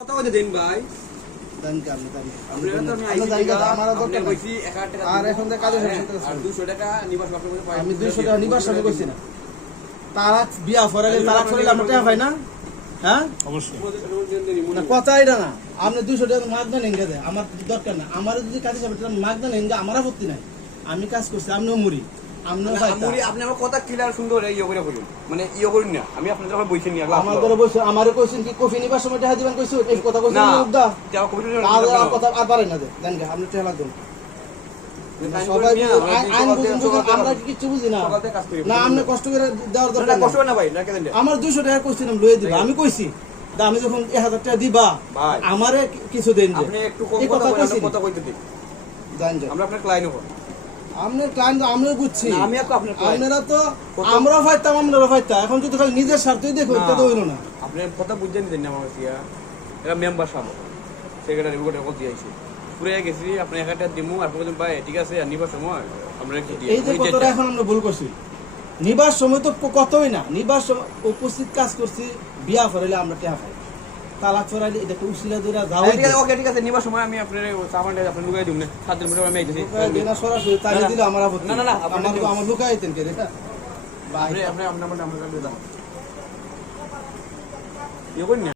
কত করে দিন ভাই। আপনি দেন আপনারা তো আমি আপনি আইসি দেন কি? টাকা, আমারও আপনি দরকার নাই। কইছি 1000 টাকা আর দিব। এখন তো কাজের হ্যাঁ, সাথে আর 200 টাকা নিবাস বাপের মধ্যে পাই- আমি দুইশো টাকা নিবার সামনে করছি তারা বিয়া ফরে তারা ফরে আমরা টাকা পাই না? হ্যাঁ? না আপনি দুইশো টাকা মাগনা নেন দেয় আমার দরকার না আমার যদি কাজে যাবে মাগনা নেন আমার আপত্তি নাই। আমি কাজ করছি আপনিও মুড়ি আপনি আমার কথা ক্লিয়ার সুন্দর ইয়ে করে মানে ইয়ে করুন না আমি আপনাদের কথা বলছি নি আমার ঘরে বসে আমারে কইছেন কি কফি নিবার সময় টাকা দিবেন কইছো এই কথা কইছেন না না যাও কবিতা আর আর কথা আর পারেন না দেন গে আপনি টাকা আমরা দুইশো টাকা কইছিলাম লয়ে দিবা। আমি কইছি আমি যখন এক হাজার টাকা দিবা। আমারে কিছু দেন একটু কথা কথা কইছি কইতে দিন। জান আমরা আপনার ক্লায়েন্ট হব। আপনার ক্লায়েন্ট আমিও বুঝছি। না, আমি তো আপনার। আপনারা তো আমরাও ফাইতাম আপনারা ফাইতাম এখন যদি খালি নিজের স্বার্থই দেখুন না। তো হইল না। আপনার কথা বুঝতে নিতেন না আমার এটা মেম্বার সাহেব সেক্রেটারি ওটা দিয়েছি পুরে গেছি আপনি এক হাজার দিমু আর বলছেন ভাই ঠিক আছে আর নিবার সময় আমরা একটু দিয়ে এই যে কথাটা এখন আমরা ভুল করছি। নিবার সময় তো কতই না। নিবার সময় উপস্থিত কাজ করছি বিয়া ফরাইলে আমরা টেহা পাই তালাক চড়াইলে এটা একটু উশিলা দইরা যাও হ্যাঁ, ঠিক আছে ওকে ঠিক আছে নিবার সময় আমি আপনার সামানটা আপনি লুকাই দিব না সাত দিন আমি আইতেছি দিনা সরাসরি তালি। দিলে আমার আপত্তি না, না, না, আপনি আমার দিবেন। আমার লুকাইতেন কে এটা আপনি আপনি আপনার আমার নাম্বার ইয়ে না